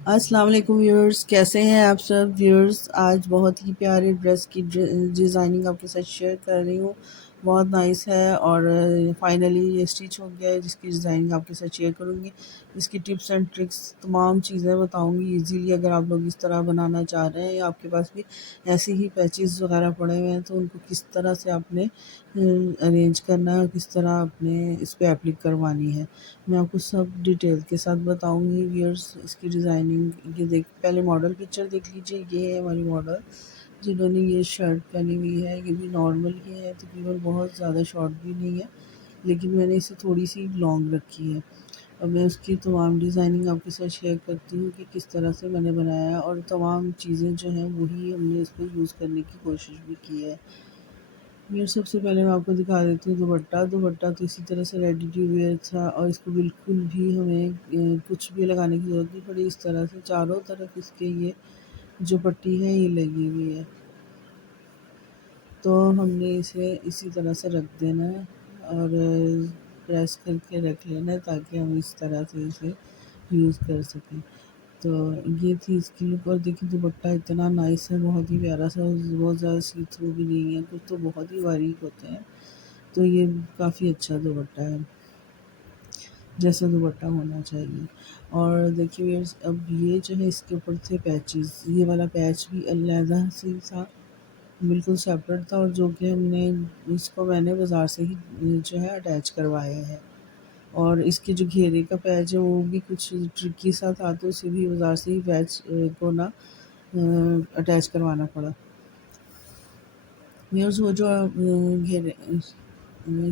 अस्सलाम वालेकुम व्यूअर्स, कैसे हैं आप सब व्यूअर्स। आज बहुत ही प्यारे ड्रेस की डिज़ाइनिंग आपके साथ शेयर कर रही हूँ। बहुत नाइस है और फाइनली ये स्टिच हो गया है, जिसकी डिज़ाइनिंग आपके साथ शेयर करूँगी। इसकी टिप्स एंड ट्रिक्स तमाम चीज़ें बताऊँगी इजीली। अगर आप लोग इस तरह बनाना चाह रहे हैं या आपके पास भी ऐसे ही पैचेस वगैरह पड़े हुए हैं तो उनको किस तरह से आपने अरेंज करना है और किस तरह आपने इस पे एप्लिक करवानी है, मैं आपको सब डिटेल के साथ बताऊंगी व्यूअर्स। इसकी डिज़ाइनिंग ये देख, पहले मॉडल पिक्चर देख लीजिए। ये है हमारी मॉडल जिन्होंने ये शर्ट पहनी हुई है। ये भी नॉर्मल ही है, तकरीबन बहुत ज़्यादा शॉर्ट भी नहीं है, लेकिन मैंने इसे थोड़ी सी लॉन्ग रखी है। और मैं उसकी तमाम डिज़ाइनिंग आपके साथ शेयर करती हूँ कि किस तरह से मैंने बनाया है, और तमाम चीज़ें जो हैं वही हमने इस पर यूज़ करने की कोशिश भी की है। ये सबसे पहले मैं आपको दिखा देती हूँ दुपट्टा। दुपट्टा तो इसी तरह से रेडी टू वेयर था और इसको बिल्कुल भी हमें कुछ भी लगाने की ज़रूरत नहीं पड़ी। इस तरह से चारों तरफ इसके ये जो पट्टी है ये लगी हुई है, तो हमने इसे इसी तरह से रख देना है और प्रेस करके रख लेना है ताकि हम इस तरह से इसे यूज़ कर सकें। तो ये थी इसकी लुक। और देखिए दुपट्टा इतना नाइस है, बहुत ही प्यारा सा, बहुत ज़्यादा सी थ्रू भी नहीं है, कुछ तो बहुत ही बारीक होते हैं। तो ये काफ़ी अच्छा दुपट्टा है, जैसा दुपट्टा होना चाहिए। और देखिए व्यूअर्स, अब ये जो है इसके ऊपर थे पैचेस। ये वाला पैच भी अलहदा से था, बिल्कुल सेपरेट था, और जो कि हमने इसको मैंने बाज़ार से ही जो है अटैच करवाया है। और इसके जो घेरे का पैच है वो भी कुछ ट्रिकी सा था, तो उसे भी बाज़ार से ही पैच को ना अटैच करवाना पड़ा। व्यूअर्स वो जो घेरे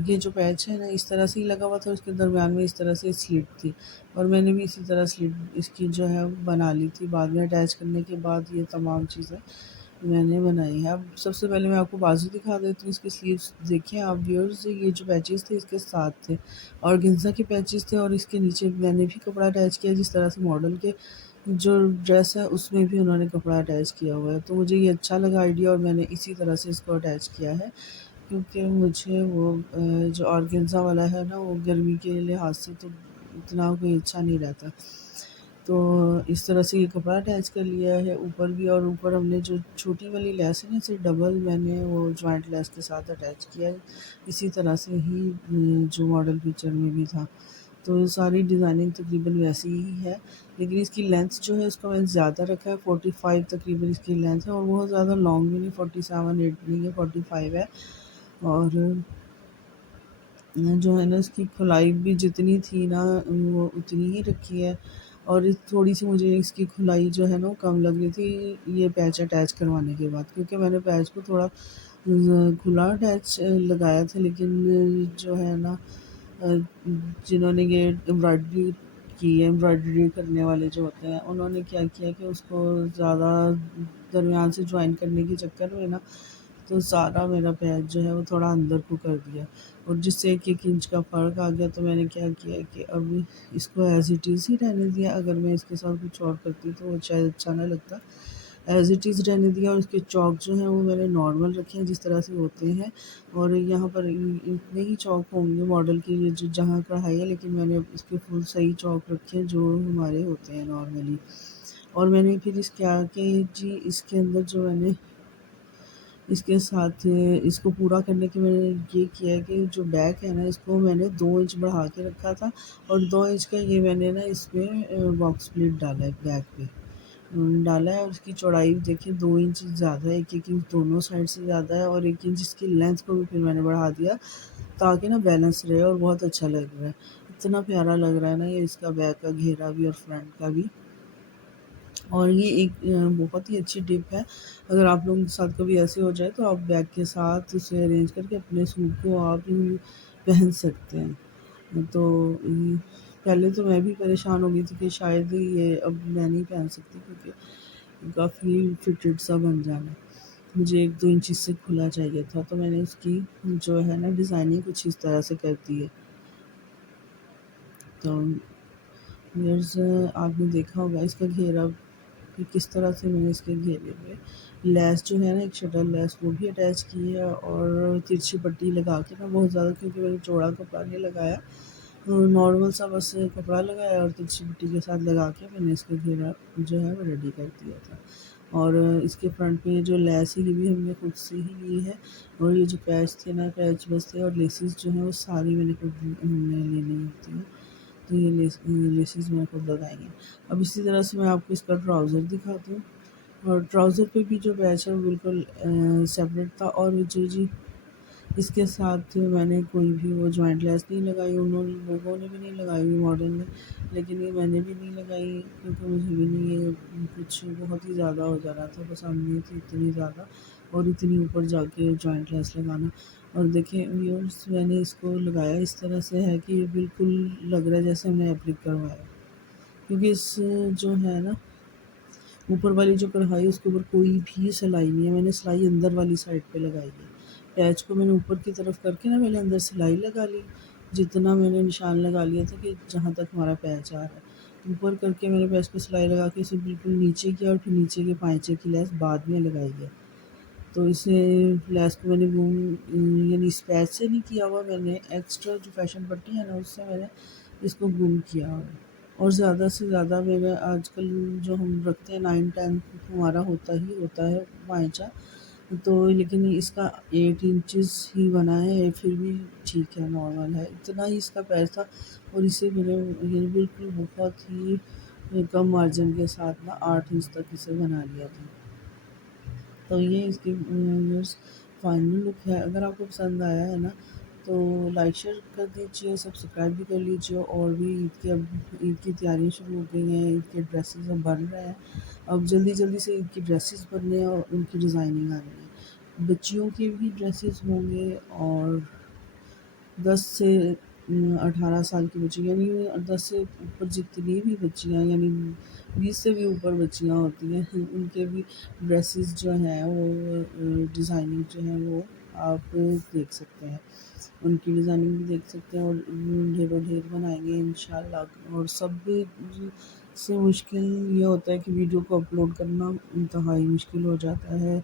ये जो पैच है ना इस तरह से ही लगा हुआ था, उसके दरमियान में इस तरह से स्लिट थी, और मैंने भी इसी तरह स्लिट इसकी जो है बना ली थी। बाद में अटैच करने के बाद ये तमाम चीज़ें मैंने बनाई है। अब सबसे पहले मैं आपको बाजू दिखा देती हूँ। इसकी स्लीव्स देखिए आप व्यूअर्स, ये जो पैचेस थे इसके साथ थे, और गिंजा के पैचेस थे, और इसके नीचे मैंने भी कपड़ा अटैच किया जिस तरह से मॉडल के जो ड्रेस है उसमें भी उन्होंने कपड़ा अटैच किया हुआ है। तो मुझे ये अच्छा लगा आइडिया, और मैंने इसी तरह से इसको अटैच किया है, क्योंकि मुझे वो जो ऑर्गेन्जा वाला है ना वो गर्मी के लिहाज से तो इतना कोई अच्छा नहीं रहता। तो इस तरह से ये कपड़ा अटैच कर लिया है ऊपर भी, और ऊपर हमने जो छोटी वाली लेस है ना इसे डबल मैंने वो जॉइंट लेस के साथ अटैच किया है, इसी तरह से ही जो मॉडल पिक्चर में भी था। तो सारी डिज़ाइनिंग तकरीबन वैसी ही है, लेकिन इसकी लेंथ जो है उसका मैंने ज़्यादा रखा है। 45 तकरीबन इसकी लेंथ है, और बहुत ज़्यादा लॉन्ग भी नहीं, 47 8 नहीं है, 45 है। और जो है ना इसकी खुलाई भी जितनी थी ना वो उतनी ही रखी है, और थोड़ी सी मुझे इसकी खुलाई जो है ना वो कम लग रही थी ये पैच अटैच करवाने के बाद, क्योंकि मैंने पैच को थोड़ा खुला अटैच लगाया था। लेकिन जो है ना जिन्होंने ये एम्ब्रॉयडरी की है, एम्ब्रॉयडरी करने वाले जो होते हैं, उन्होंने क्या किया कि उसको ज़्यादा दरमियान से ज्वाइन करने के चक्कर में ना तो सारा मेरा पैच जो है वो थोड़ा अंदर को कर दिया, और जिससे 1-1 इंच का फ़र्क आ गया। तो मैंने क्या किया कि अब इसको एज़ इट इज़ ही रहने दिया। अगर मैं इसके साथ कुछ और करती तो वो शायद अच्छा ना लगता। एज़ इट इज़ रहने दिया, और इसके चौक जो हैं वो मैंने नॉर्मल रखे हैं जिस तरह से होते हैं, और यहाँ पर इतने ही चौक होंगे मॉडल के ये जो जहाँ कढ़ाई है, लेकिन मैंने इसके फुल सही चौक रखे हैं जो हमारे होते हैं नॉर्मली। और मैंने फिर इसके आगे जी इसके अंदर जो मैंने इसके साथ इसको पूरा करने के मैंने ये किया है कि जो बैक है ना इसको मैंने 2 इंच बढ़ा के रखा था, और 2 इंच का ये मैंने ना इसमें बॉक्स स्प्लिट डाला है बैक पे, डाला है। और उसकी चौड़ाई देखिए 2 इंच ज़्यादा है, 1-1 इंच दोनों साइड से ज़्यादा है, और 1 इंच इसकी लेंथ को भी फिर मैंने बढ़ा दिया ताकि ना बैलेंस रहे, और बहुत अच्छा लग रहा है। इतना प्यारा लग रहा है ना ये इसका बैक का घेरा भी और फ्रंट का भी। और ये एक बहुत ही अच्छी टिप है। अगर आप लोगों के साथ कभी ऐसे हो जाए तो आप बैग के साथ उसे अरेंज करके अपने सूट को आप पहन सकते हैं। तो पहले तो मैं भी परेशान हो गई थी कि शायद ये अब मैं नहीं पहन सकती, क्योंकि काफ़ी फिटेड सा बन जाना। मुझे 1-2 इंच इससे खुला चाहिए था, तो मैंने उसकी जो है ना डिज़ाइनिंग कुछ इस तरह से कर दी है। तो व्यूअर्स, आपने देखा होगा इसका घेरा कि किस तरह से मैंने इसके घेरे पे लेस जो है ना एक शटल लेस वो भी अटैच की है, और तिरछी पट्टी लगा के ना बहुत ज़्यादा, क्योंकि मैंने चौड़ा कपड़ा नहीं लगाया, नॉर्मल सा बस कपड़ा लगाया और तिरछी पट्टी के साथ लगा के मैंने इसका घेरा जो है वो रेडी कर दिया था। और इसके फ्रंट पे जो लेस है ये भी हमने खुद से ही ली है। और ये जो पैच थे ना, पैच बस थे और लेसेस जो हैं वो सारी मैंने खुद हमने लेनी होती है। तो ये लेसेस मैंने खुद लगाई हैं। अब इसी तरह से मैं आपको इसका ट्राउज़र दिखाती हूँ। और ट्राउज़र पे भी जो पैच है वो बिल्कुल सेपरेट था। और जो जी इसके साथ मैंने कोई भी वो जॉइंट लेस नहीं लगाई, उन्होंने लोगों ने भी नहीं लगाई हुई मॉडल में, लेकिन ये मैंने भी नहीं लगाई क्योंकि मुझे भी नहीं ये कुछ बहुत ही ज़्यादा हो जा रहा था, पसंद नहीं थी इतनी ज़्यादा और इतनी ऊपर जाके जॉइंट लेस लगाना। और देखें व्यूअर्स, मैंने इसको लगाया इस तरह से है कि ये बिल्कुल लग रहा है जैसे हमने एप्लिक करवाया, क्योंकि इस जो है ना ऊपर वाली जो कढ़ाई है उसके ऊपर कोई भी सिलाई नहीं है, मैंने सिलाई अंदर वाली साइड पे लगाई है। पैच को मैंने ऊपर की तरफ करके ना पहले अंदर सिलाई लगा ली, जितना मैंने निशान लगा लिया था कि जहाँ तक हमारा पैच आ रहा है। ऊपर करके मैंने पैच पे सिलाई लगा के इसे बिल्कुल नीचे किया और फिर नीचे के पाँचे की लेस बाद में लगाई है। तो इसे लेस को मैंने गुम यानी इस पैच से नहीं किया हुआ, मैंने एक्स्ट्रा जो फैशन पट्टी है ना उससे मैंने इसको गुम किया हुआ है। और ज़्यादा से ज़्यादा मेरा आजकल जो हम रखते हैं 9-10 हमारा होता ही होता है पाँचा, तो लेकिन इसका 8 इंचेस ही बना है, फिर भी ठीक है, नॉर्मल है, इतना ही इसका पैच था। और इसे मैंने ये बिल्कुल बहुत ही कम मार्जिन के साथ ना 8 इंच तक इसे बना लिया था। तो ये इसकी व्यूअर्स फाइनल लुक है। अगर आपको पसंद आया है ना तो लाइक शेयर कर दीजिए, सब्सक्राइब भी कर लीजिए। और भी ईद की तैयारियां शुरू हो गई हैं, ईद के ड्रेसेस अब बन रहे हैं, अब जल्दी जल्दी से ईद की ड्रेसेस बन रहे हैं और उनकी डिज़ाइनिंग आ रही है। बच्चियों के भी ड्रेसेस होंगे और 10 से 18 साल की बच्ची यानी 10 से ऊपर जितनी भी बच्चियाँ यानी 20 से भी ऊपर बच्चियाँ होती हैं उनके भी ड्रेसेस जो हैं वो डिज़ाइनिंग जो है वो आप देख सकते हैं, उनकी डिज़ाइनिंग भी देख सकते हैं। और ढेरों ढेर बनाएंगे इंशाल्लाह। और सब से मुश्किल ये होता है कि वीडियो को अपलोड करना इंतहाई मुश्किल हो जाता है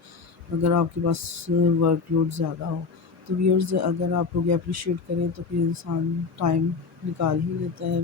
अगर आपके पास वर्कलोड ज़्यादा हो। तो व्यूअर्स, अगर आप लोग अप्रिशिएट करें तो फिर इंसान टाइम निकाल ही लेता है